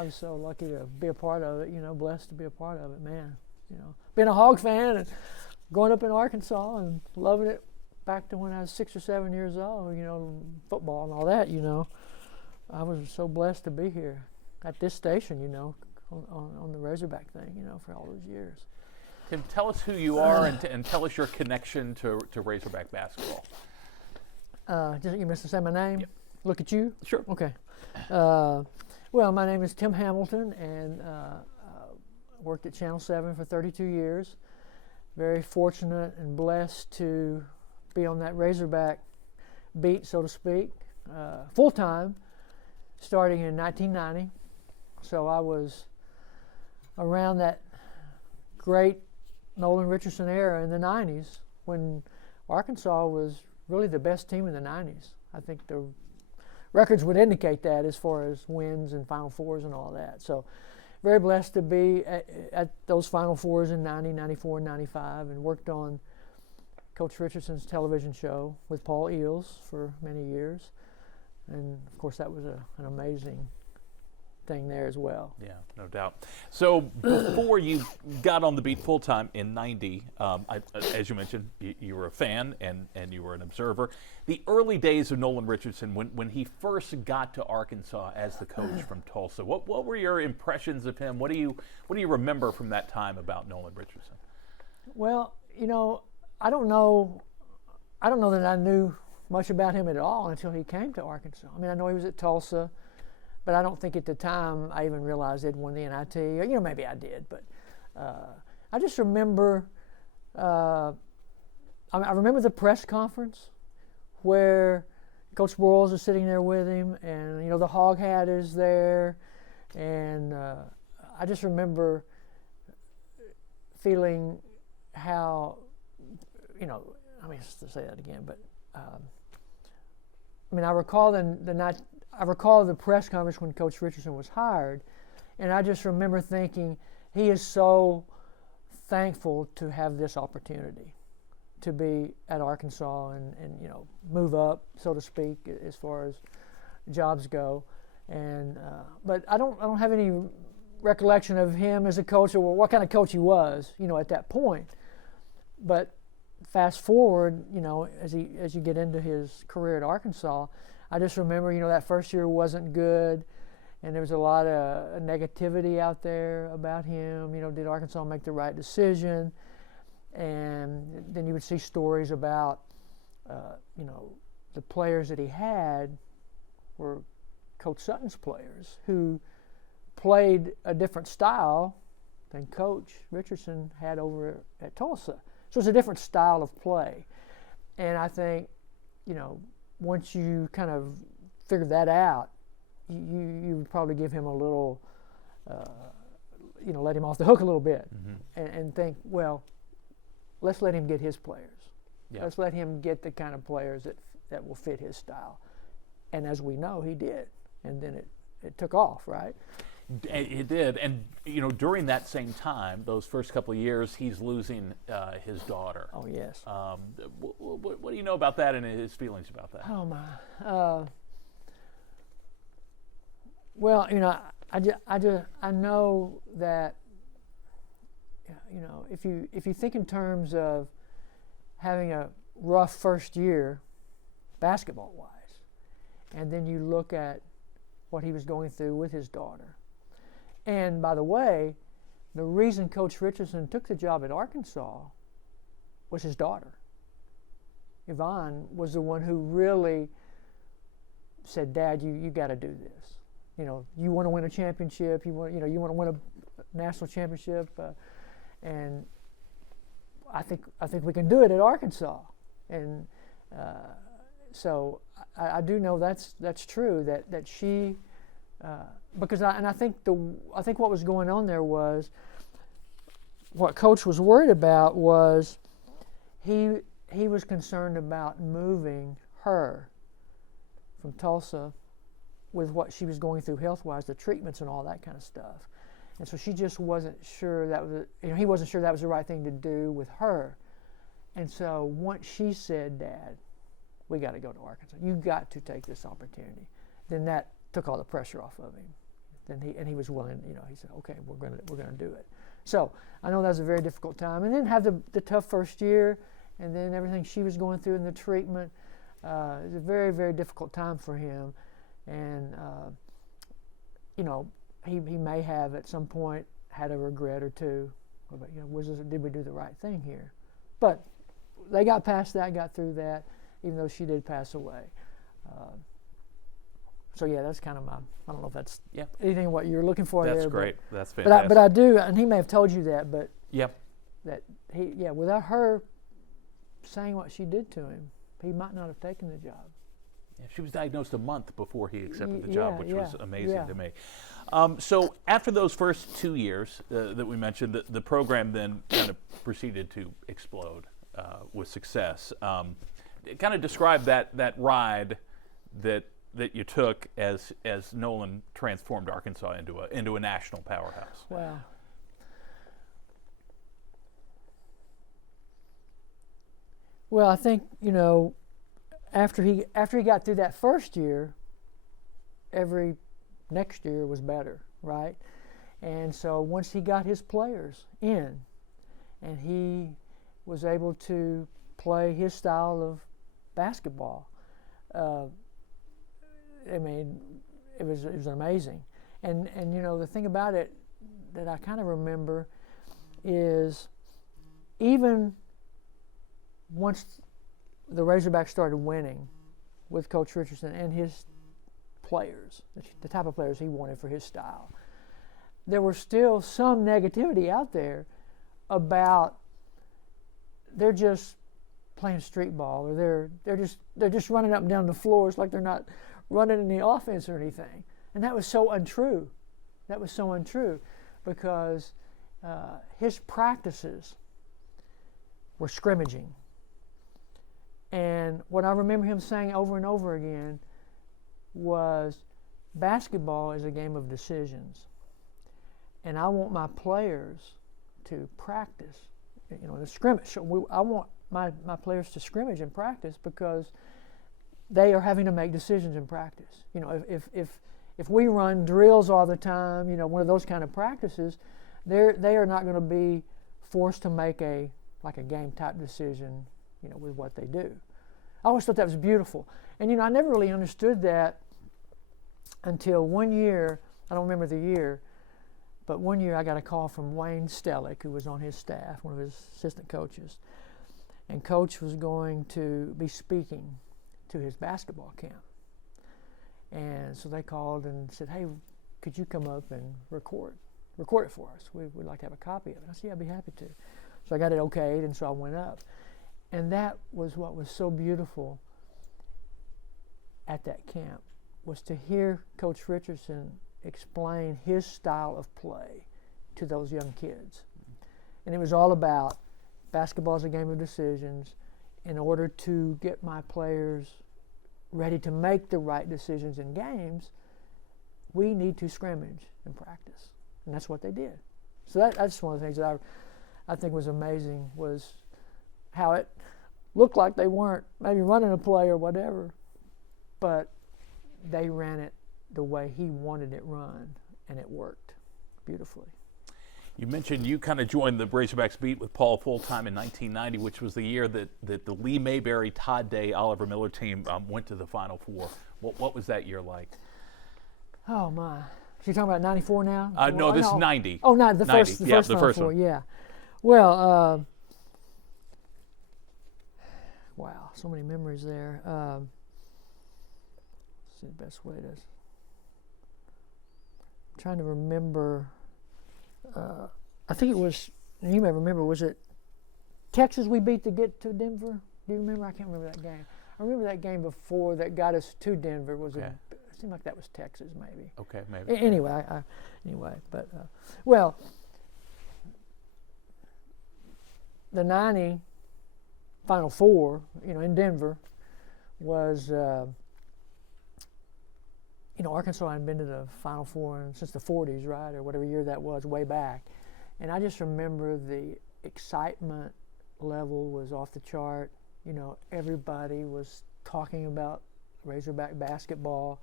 I was so lucky to be a part of it, blessed to be a part of it, man. Being a Hog fan and growing up in Arkansas and loving it back to when I was 6 or 7 years old, football and all that, I was so blessed to be here at this station, on the Razorback thing, for all those years. Tim, tell us who you are and tell us your connection to Razorback basketball. You must say my name? Yep. Look at you? Sure. Okay. Well, my name is Tim Hamilton, and worked at Channel 7 for 32 years. Very fortunate and blessed to be on that Razorback beat, so to speak, full-time, starting in 1990. So I was around that great Nolan Richardson era in the 90s when Arkansas was really the best team in the 90s. I think the records would indicate that as far as wins and Final Fours and all that. So very blessed to be at those Final Fours in 90, 94, and 95, and worked on Coach Richardson's television show with Paul Eels for many years. And, of course, that was an amazing thing there as well. Yeah, no doubt. So before you got on the beat full-time in 90, as you mentioned, you were a fan and you were an observer. The early days of Nolan Richardson, when he first got to Arkansas as the coach from Tulsa, what were your impressions of him? What do you remember from that time about Nolan Richardson? Well, I don't know that I knew much about him at all until he came to Arkansas. I mean, I know he was at Tulsa, but I don't think at the time I even realized they'd won the NIT. Or, maybe I did, but I just remember. I remember the press conference where Coach Broyles is sitting there with him, and the hog hat is there, and I just remember feeling how, I mean, just to say that again, but I recall I recall the press conference when Coach Richardson was hired, and I just remember thinking he is so thankful to have this opportunity to be at Arkansas and move up, so to speak, as far as jobs go. And but I don't have any recollection of him as a coach or what kind of coach he was, at that point. But fast forward, as you get into his career at Arkansas, I just remember, that first year wasn't good, and there was a lot of negativity out there about him. Did Arkansas make the right decision? And then you would see stories about, the players that he had were Coach Sutton's players who played a different style than Coach Richardson had over at Tulsa. So it's a different style of play. And I think, once you kind of figure that out, you would probably give him a little, let him off the hook a little bit, and think, well, let's let him get his players. Yeah. Let's let him get the kind of players that will fit his style. And as we know, he did. And then it took off, right? It did. And, during that same time, those first couple of years, he's losing his daughter. Oh, yes. What do you know about that and his feelings about that? Oh, my. Well, I know that, if you think in terms of having a rough first year, basketball-wise, and then you look at what he was going through with his daughter. And by the way, the reason Coach Richardson took the job at Arkansas was his daughter. Yvonne was the one who really said, "Dad, you got to do this. You want to win a championship. You want to win a national championship, and I think we can do it at Arkansas." And so I do know that's true. That she. Because I think what was going on there was what Coach was worried about was he was concerned about moving her from Tulsa with what she was going through health-wise, the treatments and all that kind of stuff, and so she just wasn't sure that was he wasn't sure that was the right thing to do with her, and so once she said, "Dad, we got to go to Arkansas. You got to take this opportunity," then that took all the pressure off of him. then he was willing. He said, okay, we're gonna do it. So I know that was a very difficult time, and then have the tough first year, and then everything she was going through in the treatment. It was a very, very difficult time for him, and he may have at some point had a regret or two. But, did we do the right thing here? But they got past that, got through that, even though she did pass away. So yeah, that's kind of I don't know if that's anything what you're looking for there. That's great. That's fantastic. But I do, and he may have told you that, but Yep. that without her saying what she did to him, he might not have taken the job. Yeah, she was diagnosed a month before he accepted the job, which was amazing to me. So after those first 2 years that we mentioned, the program then kind of proceeded to explode with success. Kind of describe that ride that you took as Nolan transformed Arkansas into a national powerhouse. Wow. Well, I think after he got through that first year, every next year was better, right? And so once he got his players in, and he was able to play his style of basketball, it was amazing. And the thing about it that I kind of remember is even once the Razorbacks started winning with Coach Richardson and his players, the type of players he wanted for his style, there was still some negativity out there about they're just playing street ball, or they're just running up and down the floors like they're not running any offense or anything. And that was so untrue. That was so untrue because his practices were scrimmaging. And what I remember him saying over and over again was, basketball is a game of decisions. And I want my players to practice, to scrimmage. So I want my players to scrimmage and practice because they are having to make decisions in practice. If we run drills all the time, one of those kind of practices, they are not going to be forced to make a game type decision, with what they do. I always thought that was beautiful. And I never really understood that until one year. I don't remember the year, but one year I got a call from Wayne Stellick, who was on his staff, one of his assistant coaches. And Coach was going to be speaking to his basketball camp. And so they called and said, hey, could you come up and record it for us? We'd like to have a copy of it. I said, yeah, I'd be happy to. So I got it okayed, and so I went up. And that was what was so beautiful at that camp, was to hear Coach Richardson explain his style of play to those young kids. And it was all about basketball is a game of decisions. In order to get my players ready to make the right decisions in games, we need to scrimmage and practice. And that's what they did. So that's one of the things that I think was amazing, was how it looked like they weren't maybe running a play or whatever, but they ran it the way he wanted it run, and it worked beautifully. You mentioned you kind of joined the Razorbacks beat with Paul full-time in 1990, which was the year that the Lee Mayberry, Todd Day, Oliver Miller team went to the Final Four. What was that year like? Oh, my. So you're talking about 94 now? No, this is 90. Oh, no, the 90. first The Final first Four, one. yeah. Well, wow, so many memories there. Let's see the best way to... I'm trying to remember... I think it was, and you may remember, was it Texas we beat to get to Denver? Do you remember? I can't remember that game. I remember that game before that got us to Denver. It seemed like that was Texas, maybe. Okay, maybe. Anyway, the 90 Final Four, in Denver, was, Arkansas hadn't been to the Final Four since the 40s, right, or whatever year that was, way back. And I just remember the excitement level was off the chart. Everybody was talking about Razorback basketball,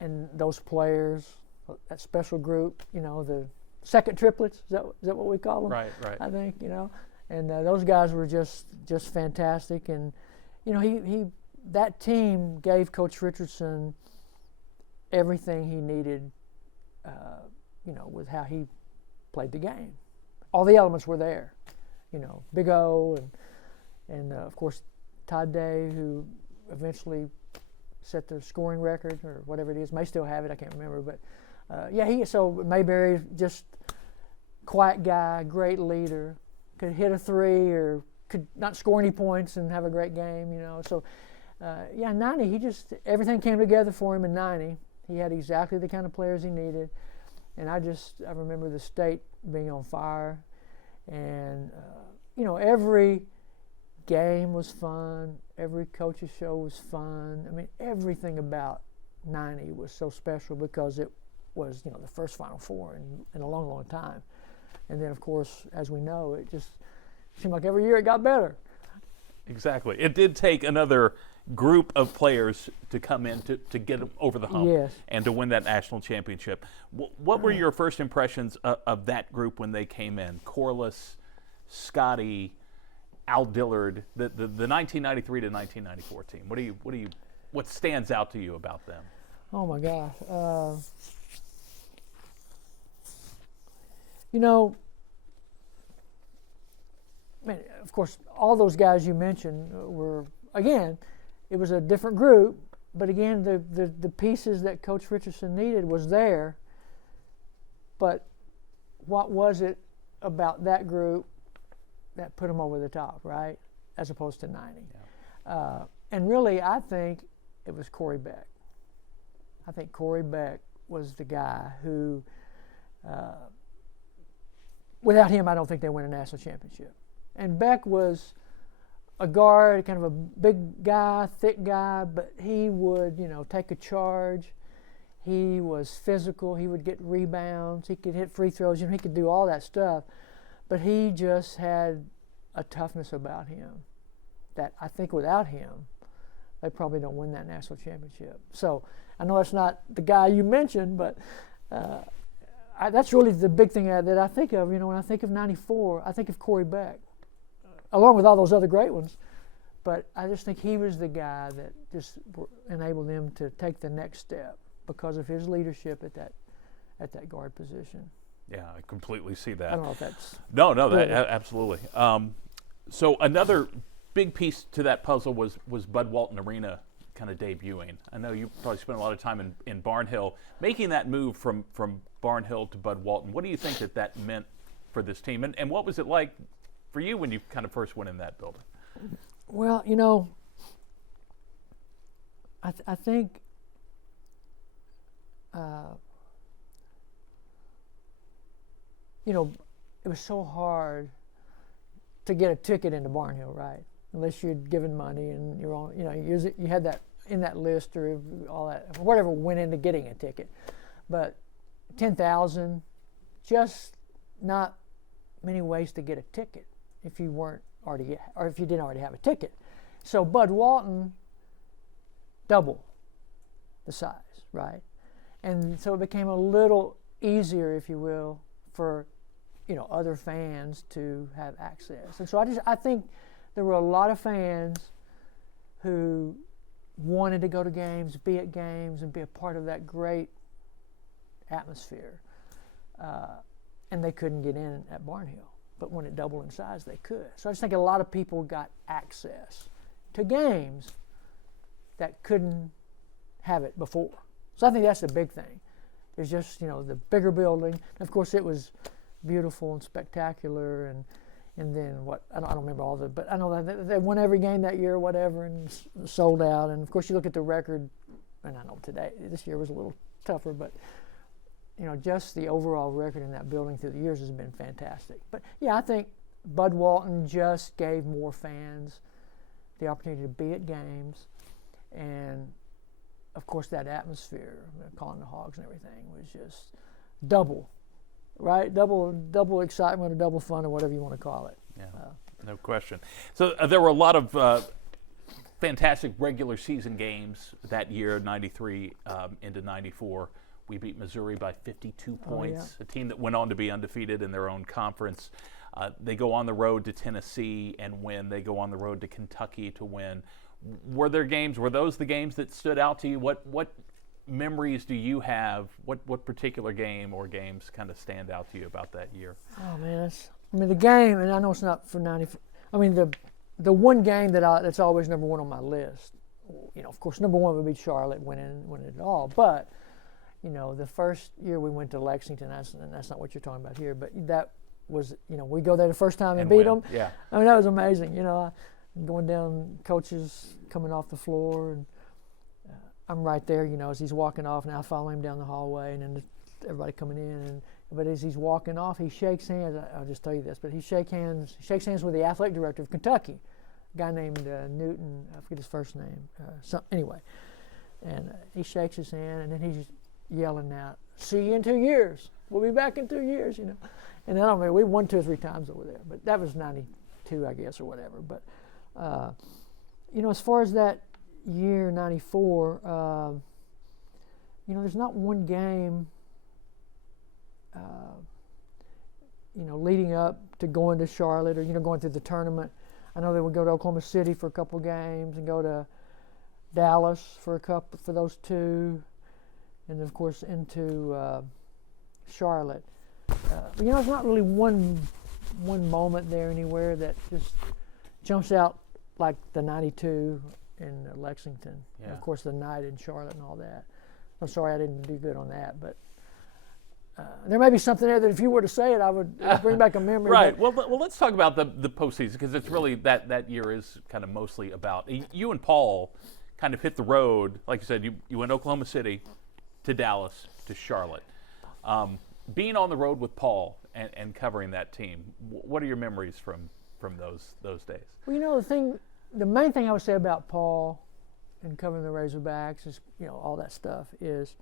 and those players that special group, the second triplets. Is that what we call them? Right. I think, and those guys were just fantastic. And he that team gave Coach Richardson everything he needed, with how he played the game. All the elements were there, Big O and of course Todd Day, who eventually set the scoring record or whatever it is, may still have it, I can't remember, but so Mayberry, just quiet guy, great leader, could hit a three or could not score any points and have a great game, So 90, everything came together for him in 90. He had exactly the kind of players he needed, and I remember the state being on fire, and every game was fun, every coach's show was fun. I mean, everything about 90 was so special because it was, the first Final Four in a long, long time. And then, of course, as we know, it just seemed like every year it got better. Exactly. It did take another group of players to come in to get them over the hump, yes, and to win that national championship. What were your first impressions of that group when they came in? Corliss, Scotty, Al Dillard, the 1993 to 1994 team. What stands out to you about them? Oh my gosh. Of course, all those guys you mentioned were, again, it was a different group, but again, the pieces that Coach Richardson needed was there. But what was it about that group that put them over the top, right? As opposed to 90. Yeah. And really, I think it was Corey Beck. I think Corey Beck was the guy who, without him, I don't think they win a national championship. And Beck was a guard, kind of a big guy, thick guy, but he would, take a charge. He was physical. He would get rebounds. He could hit free throws. He could do all that stuff. But he just had a toughness about him that I think without him, they probably don't win that national championship. So I know that's not the guy you mentioned, but that's really the big thing that I think of. When I think of 94, I think of Corey Beck, along with all those other great ones. But I just think he was the guy that just enabled them to take the next step because of his leadership at that guard position. Yeah, I completely see that. I don't know if that's... No, absolutely. So another big piece to that puzzle was Bud Walton Arena kind of debuting. I know you probably spent a lot of time in Barnhill. Making that move from Barnhill to Bud Walton, what do you think that meant for this team? And what was it like for you when you kind of first went in that building? Well, I think it was so hard to get a ticket into Barnhill, right? Unless you'd given money and you're on, you had that in that list or all that, whatever went into getting a ticket. But 10,000, just not many ways to get a ticket if you weren't already, or if you didn't already have a ticket. So Bud Walton, double the size, right? And so it became a little easier, if you will, for other fans to have access. And so I think there were a lot of fans who wanted to go to games, be at games, and be a part of that great atmosphere. And they couldn't get in at Barnhill. But when it doubled in size, they could. So I just think a lot of people got access to games that couldn't have it before. So I think that's the big thing. It's just, the bigger building. And of course, it was beautiful and spectacular, and then what, I don't remember all but I know that they won every game that year or whatever and sold out. And of course, you look at the record, and I know this year was a little tougher, but just the overall record in that building through the years has been fantastic. But yeah, I think Bud Walton just gave more fans the opportunity to be at games, and of course that atmosphere, calling the Hogs and everything, was just double, right? Double excitement or double fun or whatever you want to call it. Yeah, no question. So there were a lot of fantastic regular season games that year, 93 into 94. We beat Missouri by 52 points, a team that went on to be undefeated in their own conference. They go on the road to Tennessee and win. They go on the road to Kentucky to win. Were those the games that stood out to you? What memories do you have? What particular game or games kind of stand out to you about that year? Oh man, the game, and I know it's not for 90. I mean the one game that's always number one on my list. Of course, number one would be Charlotte winning it all. But the first year we went to Lexington, and that's not what you're talking about here. But that was, we go there the first time and beat them. Yeah. I mean, that was amazing. Going down, coaches coming off the floor, and I'm right there. As he's walking off, and I follow him down the hallway, and then everybody coming in. But as he's walking off, he shakes hands. I'll just tell you this, but he shakes hands with the athletic director of Kentucky, a guy named Newton. I forget his first name. Anyway, and he shakes his hand, and then he's yelling out, "See you in 2 years. We'll be back in 2 years." And I don't know, we won 2 or 3 times over there, but that was '92, I guess, or whatever. But as far as that year '94, there's not one game. Leading up to going to Charlotte or going through the tournament. I know they would go to Oklahoma City for a couple of games and go to Dallas for those 2, and then of course into Charlotte. But there's not really one moment there anywhere that just jumps out like the '92 in Lexington. Yeah. And of course the night in Charlotte and all that. I'm sorry I didn't do good on that, but. There may be something there that if you were to say it, I would bring back a memory. Right. Well, let's talk about the postseason, because it's really that year is kind of mostly about you and Paul kind of hit the road. Like you said, you went to Oklahoma City, to Dallas, to Charlotte. Being on the road with Paul and covering that team, what are your memories from those days? Well, the main thing I would say about Paul and covering the Razorbacks is all that stuff is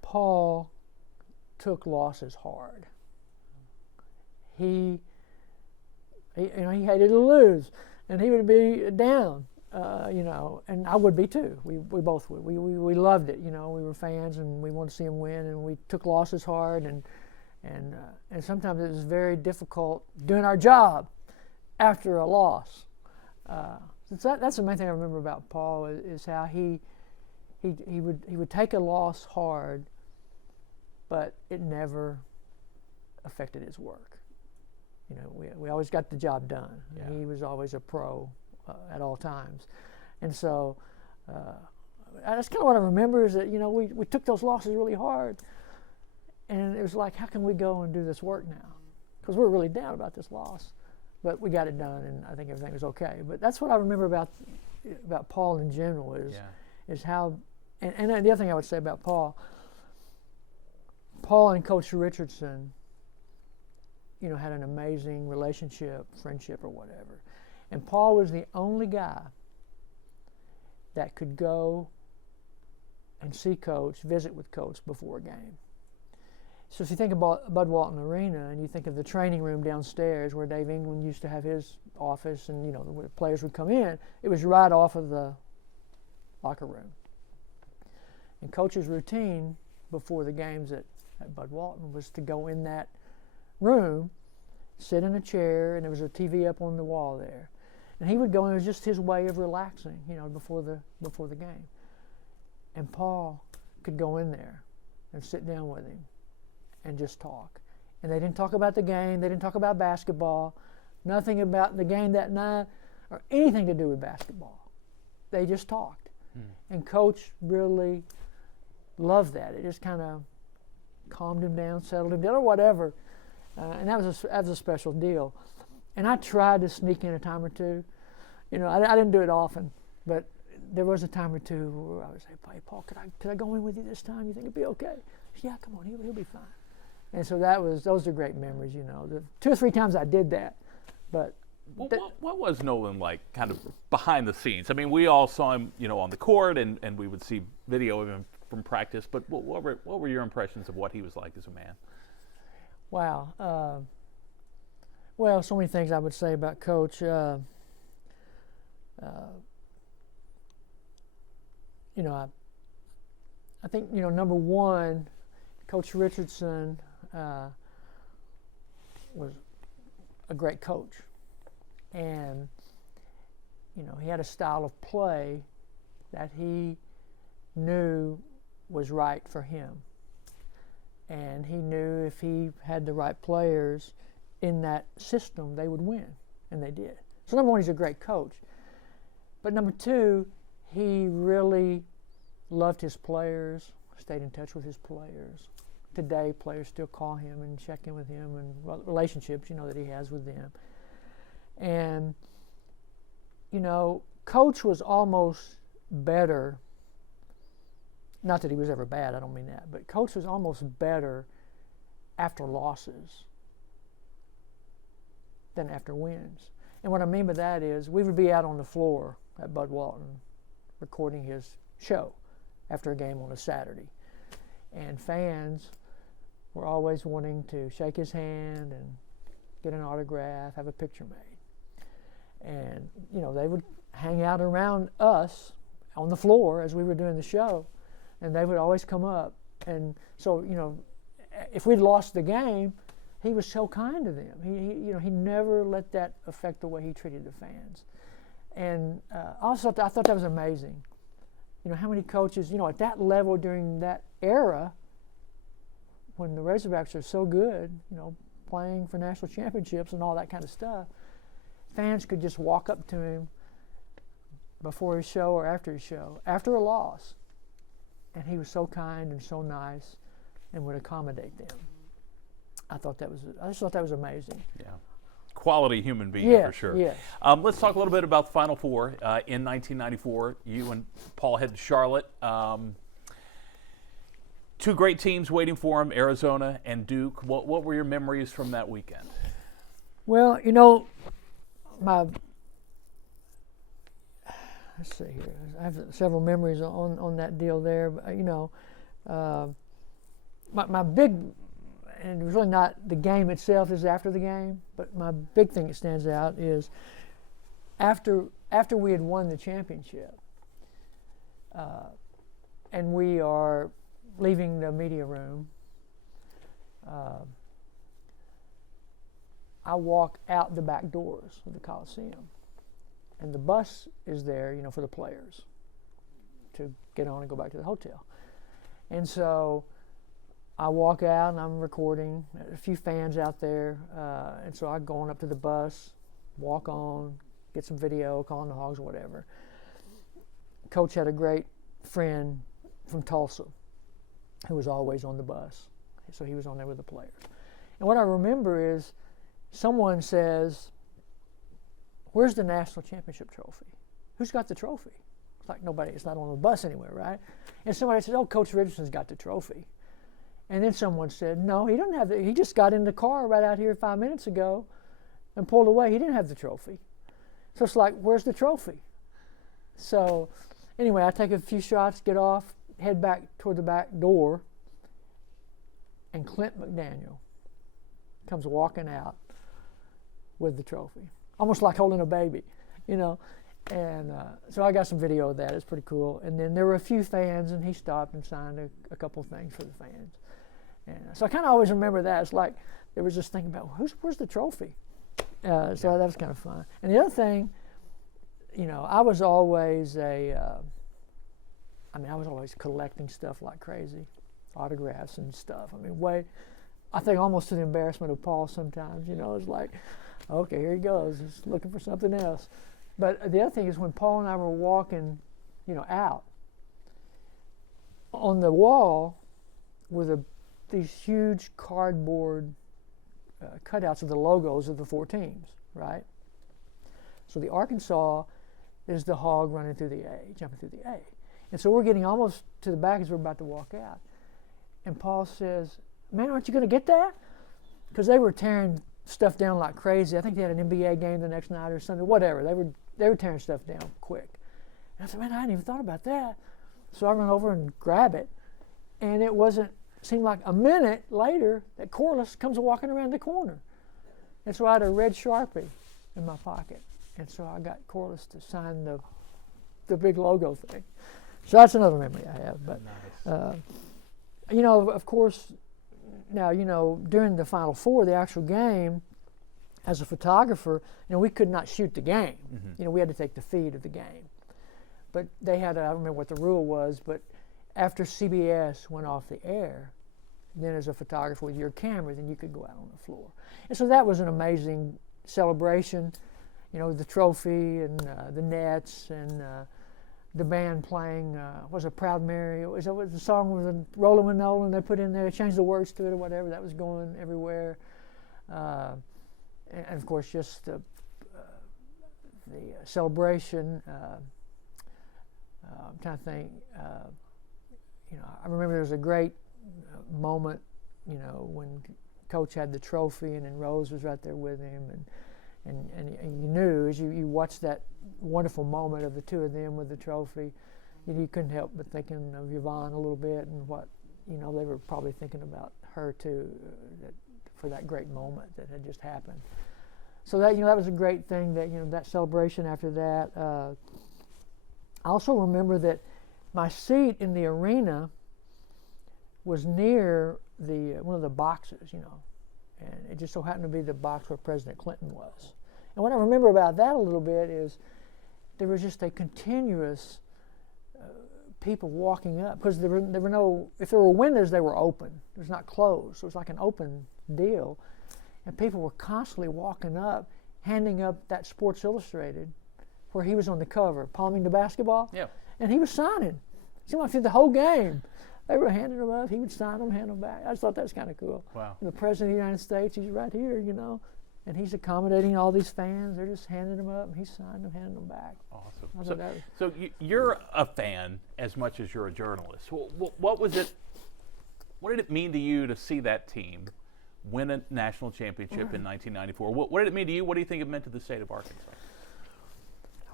Paul took losses hard. He hated to lose, and he would be down, and I would be too. We both would. We loved it, we were fans, and we wanted to see him win, and we took losses hard, and sometimes it was very difficult doing our job after a loss. That's the main thing I remember about Paul is how he would take a loss hard, but it never affected his work. We always got the job done. Yeah. He was always a pro at all times. And so that's kind of what I remember is that, we took those losses really hard. And it was like, how can we go and do this work now? Because we're really down about this loss. But we got it done, and I think everything was okay. But that's what I remember about Paul in general is how, and the other thing I would say about Paul and Coach Richardson, had an amazing relationship, friendship, or whatever. And Paul was the only guy that could go and see Coach, visit with Coach before a game. So if you think about Bud Walton Arena and you think of the training room downstairs where Dave England used to have his office and, where players would come in, it was right off of the locker room. And Coach's routine before the games at Bud Walton was to go in that room, sit in a chair, and there was a TV up on the wall there. And he would go, and it was just his way of relaxing, before the game. And Paul could go in there and sit down with him and just talk. And they didn't talk about the game, they didn't talk about basketball, nothing about the game that night or anything to do with basketball. They just talked. And Coach really loved that. It just kind of calmed him down, settled him down, or whatever. And that was a special deal. And I tried to sneak in a time or two. I didn't do it often, but there was a time or two where I would say, "Hey, Paul, could I go in with you this time? You think it'd be okay?" Said, "Yeah, come on, he'll be fine." And so those are great memories. The 2 or 3 times I did that, but. What was Nolan like, kind of behind the scenes? I mean, we all saw him, on the court, and we would see video of him from practice. But what were your impressions of what he was like as a man? Wow. Well, so many things I would say about Coach. I think, number one, Coach Richardson was a great coach. And, he had a style of play that he knew was right for him. And he knew if he had the right players in that system, they would win. And they did. So number one, he's a great coach. But number two, he really loved his players, stayed in touch with his players. Today, players still call him and check in with him and relationships, that he has with them. And, Coach was almost better. Not that he was ever bad, I don't mean that, but Coach was almost better after losses than after wins. And what I mean by that is we would be out on the floor at Bud Walton recording his show after a game on a Saturday. And fans were always wanting to shake his hand and get an autograph, have a picture made. And, they would hang out around us on the floor as we were doing the show, and they would always come up. And so, if we'd lost the game, he was so kind to them. He never let that affect the way he treated the fans. And also, I thought that was amazing. How many coaches, at that level during that era, when the Razorbacks are so good, playing for national championships and all that kind of stuff, fans could just walk up to him before his show or after his show, after a loss, and he was so kind and so nice and would accommodate them. I just thought that was amazing. Yeah. Quality human being, yeah, for sure. Yes. Let's talk a little bit about the Final Four. In 1994, you and Paul head to Charlotte. Two great teams waiting for him, Arizona and Duke. What were your memories from that weekend? Well, let's see here. I have several memories on that deal there. But, my big, and it was really not the game itself, is after the game, but my big thing that stands out is after we had won the championship, and we are leaving the media room, I walk out the back doors of the Coliseum, and the bus is there, for the players to get on and go back to the hotel. And so I walk out and I'm recording, a few fans out there, and so I go on up to the bus, walk on, get some video, calling the Hogs, whatever. Coach had a great friend from Tulsa who was always on the bus, so he was on there with the players. And what I remember is someone says, "Where's the national championship trophy? Who's got the trophy?" It's like nobody, it's not on the bus anywhere, right? And somebody says, "Oh, Coach Richardson's got the trophy." And then someone said, "No, he doesn't have the, he just got in the car right out here 5 minutes ago and pulled away. He didn't have the trophy." So it's like, where's the trophy? So anyway, I take a few shots, get off, head back toward the back door, and Clint McDaniel comes walking out with the trophy, almost like holding a baby, And so I got some video of that. It's pretty cool. And then there were a few fans, and he stopped and signed a couple things for the fans. And so I kind of always remember that. It's like there was this thing about where's the trophy. So that was kind of fun. And the other thing, I was always I was always collecting stuff like crazy, autographs and stuff. I think almost to the embarrassment of Paul sometimes. It's like, okay, here he goes. He's looking for something else. But the other thing is when Paul and I were walking, out, on the wall were these huge cardboard cutouts of the logos of the four teams, right? So the Arkansas is the hog running through the A, jumping through the A. And so we're getting almost to the back as we're about to walk out. And Paul says, "Man, aren't you going to get that?" Because they were tearing stuff down like crazy. I think they had an NBA game the next night or something, whatever. They were tearing stuff down quick. And I said, "Man, I hadn't even thought about that." So I run over and grab it. And seemed like a minute later that Corliss comes walking around the corner. And so I had a red Sharpie in my pocket. And so I got Corliss to sign the big logo thing. So that's another memory I have. But Nice. you know, of course, now, you know, during the Final Four, the actual game, as a photographer, you know, we could not shoot the game. Mm-hmm. You know, we had to take the feed of the game. But they had, I don't remember what the rule was, but after CBS went off the air, then as a photographer with your camera, then you could go out on the floor. And so that was an amazing celebration, you know, the trophy and the nets and the band playing, was it Proud Mary? Was that the song with the Rolling with Nolan they put in there? They changed the words to it or whatever. That was going everywhere. And of course, just the celebration. I'm trying to think. You know, I remember there was a great moment, you know, when Coach had the trophy and then Rose was right there with him, and you knew as you watched that wonderful moment of the two of them with the trophy, you couldn't help but thinking of Yvonne a little bit and what, you know, they were probably thinking about her too, for that great moment that had just happened. So that, you know, that was a great thing, that, you know, that celebration after that. I also remember that my seat in the arena was near the one of the boxes, you know, and it just so happened to be the box where President Clinton was. And what I remember about that a little bit is there was just a continuous people walking up, because there were no, if there were windows, they were open. It was not closed. So it was like an open deal. And people were constantly walking up, handing up that Sports Illustrated where he was on the cover, palming the basketball. Yeah. And he was signing. It seemed like through the whole game, they were handing them up. He would sign them, hand them back. I just thought that was kind of cool. Wow. And the President of the United States, he's right here, you know, and he's accommodating all these fans. They're just handing them up, and he's signing them, handing them back. Awesome. So you're a fan as much as you're a journalist. What was it? What did it mean to you to see that team win a national championship in 1994? What did it mean to you? What do you think it meant to the state of Arkansas?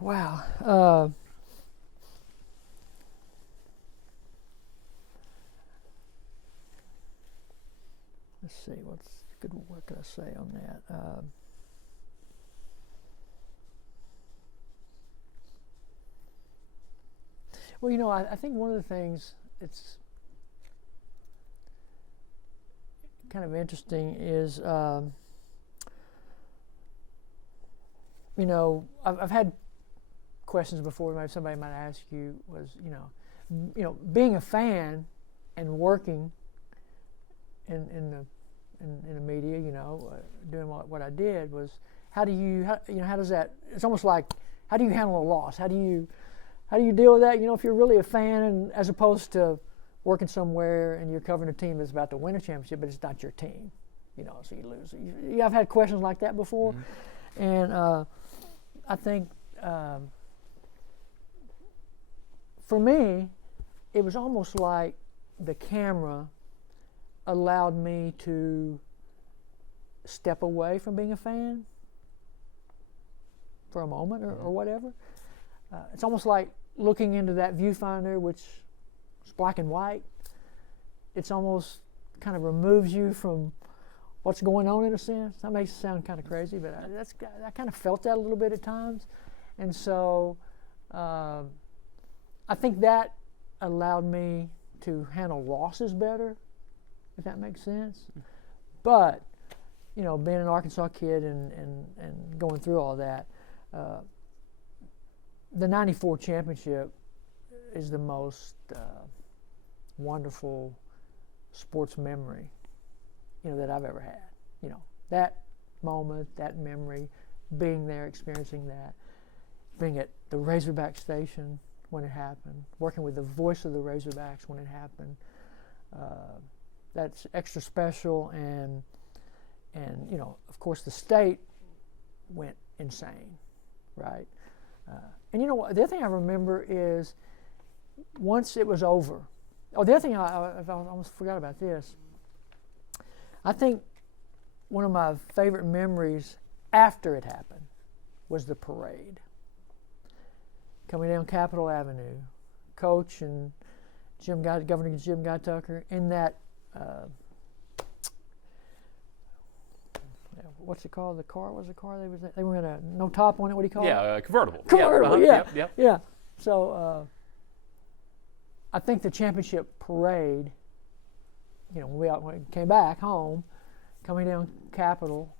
Wow. Let's see, what could I say on that? Well, you know, I think one of the things it's kind of interesting is, you know, I've had questions before. Maybe somebody might ask you, was, you know, being a fan and working in the media, you know, doing what I did, was how does that? It's almost like, how do you handle a loss? How do you deal with that? You know, if you're really a fan, and as opposed to working somewhere and you're covering a team that's about to win a championship, but it's not your team, you know, so you lose. I've had questions like that before, mm-hmm. And I think for me, it was almost like the camera allowed me to step away from being a fan for a moment or whatever. It's almost like looking into that viewfinder, which is black and white. It's almost kind of removes you from what's going on, in a sense. That makes it sound kind of crazy, but I kind of felt that a little bit at times. And so I think that allowed me to handle losses better, if that makes sense. But, you know, being an Arkansas kid and going through all that, the 94 championship is the most wonderful sports memory, you know, that I've ever had. You know, that moment, that memory, being there, experiencing that, being at the Razorback station when it happened, working with the voice of the Razorbacks when it happened. That's extra special, and you know, of course, the state went insane, right? And you know what? The other thing I remember is once it was over. Oh, the other thing I almost forgot about this. I think one of my favorite memories after it happened was the parade. Coming down Capitol Avenue, Coach and Governor Jim Guy Tucker in that. What's it called? The car? What's the car? They were in a no top on it. What do you call it? Yeah, convertible. Convertible. Yeah. Yeah. So I think the championship parade, when we came back home, coming down Capitol,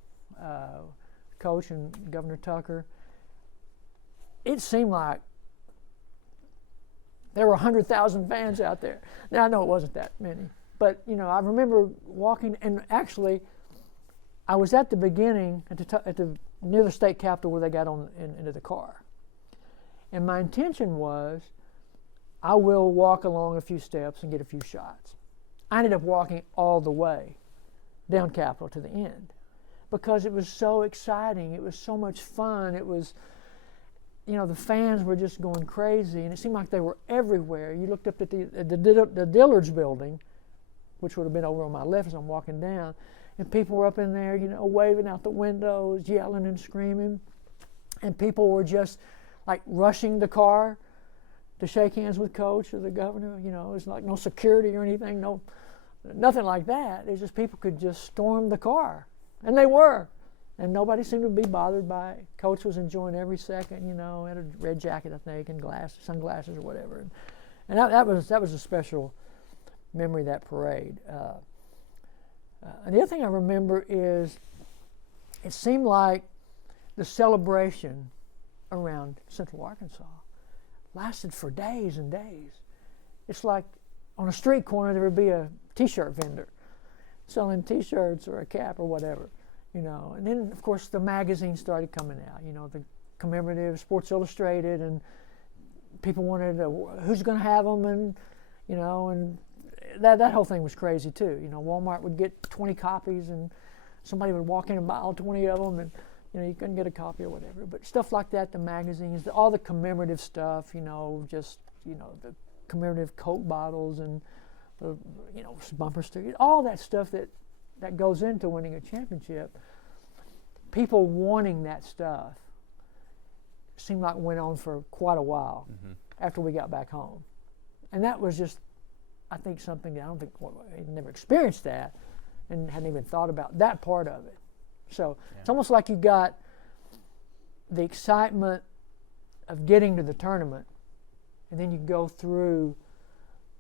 Coach and Governor Tucker, it seemed like there were 100,000 fans out there. Now, I know it wasn't that many, but, I remember walking, and actually, I was at the beginning, near the state capitol where they got into the car. And my intention was, I will walk along a few steps and get a few shots. I ended up walking all the way down Capitol to the end because it was so exciting. It was so much fun. It was, the fans were just going crazy, and it seemed like they were everywhere. You looked up at the Dillard's building, which would have been over on my left as I'm walking down, and people were up in there, waving out the windows, yelling and screaming, and people were just like rushing the car to shake hands with Coach or the governor. It was like no security or anything, nothing like that. It's just people could just storm the car, and they were, and nobody seemed to be bothered by it. Coach was enjoying every second. Had a red jacket, I think, and sunglasses or whatever, and that was a special memory, that parade. And the other thing I remember is it seemed like the celebration around Central Arkansas lasted for days and days. It's like on a street corner there would be a T-shirt vendor selling T-shirts or a cap or whatever, And then, of course, the magazines started coming out, the commemorative Sports Illustrated, and people wanted who's going to have them, and, and that whole thing was crazy too. Walmart would get 20 copies, and somebody would walk in and buy all 20 of them, and you couldn't get a copy or whatever. But stuff like that, the magazines, all the commemorative stuff, the commemorative Coke bottles and the bumper stickers, all that stuff that goes into winning a championship. People wanting that stuff seemed like went on for quite a while after we got back home, and that was just, I think, something that I never experienced that and hadn't even thought about that part of it. So it's almost like you got the excitement of getting to the tournament, and then you go through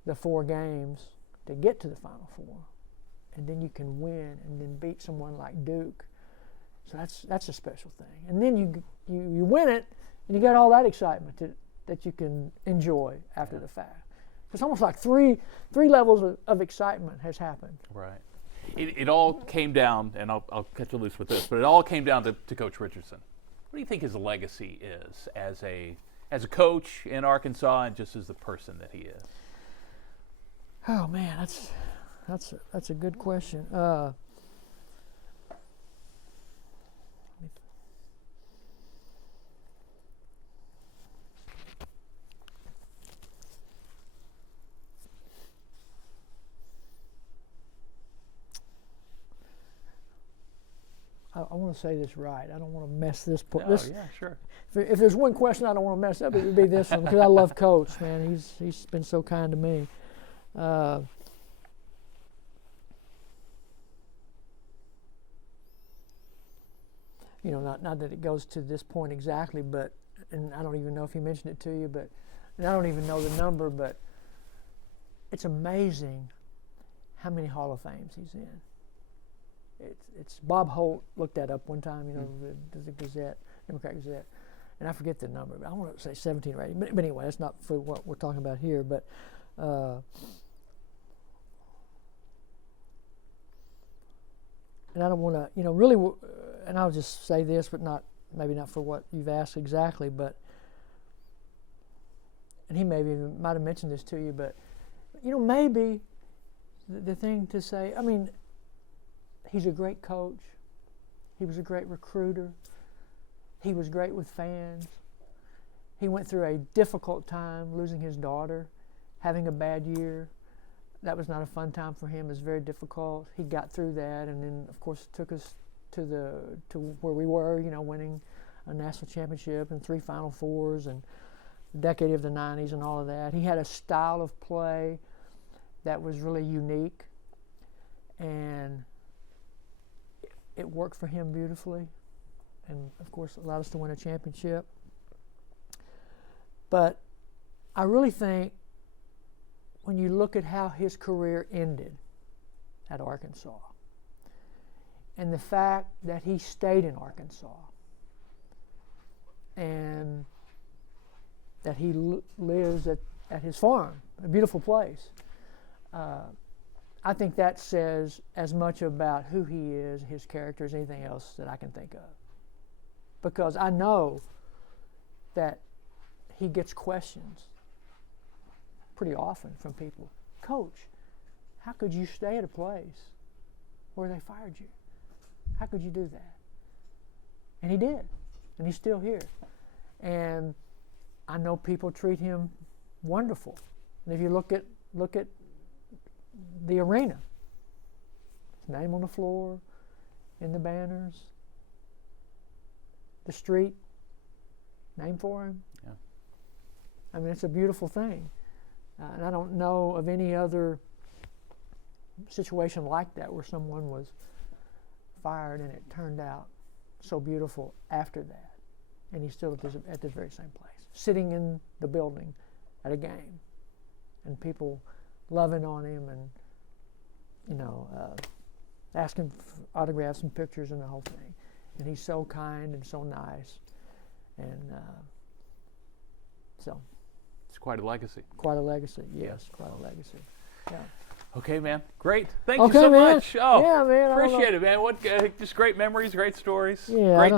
the 4 games to get to the Final Four, and then you can win and then beat someone like Duke. So that's a special thing. And then you win it, and you got all that excitement that you can enjoy after the fact. It's almost like three levels of excitement has happened. Right. It all came down, and I'll cut you loose with this, but it all came down to Coach Richardson. What do you think his legacy is as a coach in Arkansas and just as the person that he is? Oh man, that's a good question. I want to say this right. I don't want to mess this. Yeah, sure. If there's one question I don't want to mess up, it would be this one, because I love Coach, man. He's been so kind to me. Not that it goes to this point exactly, but, and I don't even know if he mentioned it to you, but, and I don't even know the number, but it's amazing how many Hall of Fames he's in. It's Bob Holt looked that up one time, the Gazette, Democrat Gazette, and I forget the number, but I want to say 17 or 18. But anyway, that's not for what we're talking about here. But and I don't want to, really, and I'll just say this, but maybe not for what you've asked exactly, but, and he might have mentioned this to you, but maybe the thing to say, he's a great coach. He was a great recruiter. He was great with fans. He went through a difficult time losing his daughter, having a bad year. That was not a fun time for him. It was very difficult. He got through that, and then, of course, took us to where we were, winning a national championship and 3 Final Fours and the decade of the 90s and all of that. He had a style of play that was really unique, and it worked for him beautifully, and of course allowed us to win a championship. But I really think when you look at how his career ended at Arkansas, and the fact that he stayed in Arkansas, and that he lives at his farm, a beautiful place, I think that says as much about who he is, his character, as anything else that I can think of. Because I know that he gets questions pretty often from people. Coach, how could you stay at a place where they fired you? How could you do that? And he did, and he's still here. And I know people treat him wonderful. And if you look at the arena, his name on the floor, in the banners, the street, name for him. Yeah. I mean, it's a beautiful thing. And I don't know of any other situation like that where someone was fired and it turned out so beautiful after that. And he's still at this very same place, sitting in the building at a game, and people loving on him and, asking for autographs and pictures and the whole thing. And he's so kind and so nice. And so. It's quite a legacy. Quite a legacy, yes, quite a legacy. Yeah. Okay, man. Great. Thank you so man. much. Oh, yeah, man. Appreciate it, man. What just great memories, great stories. Yeah, great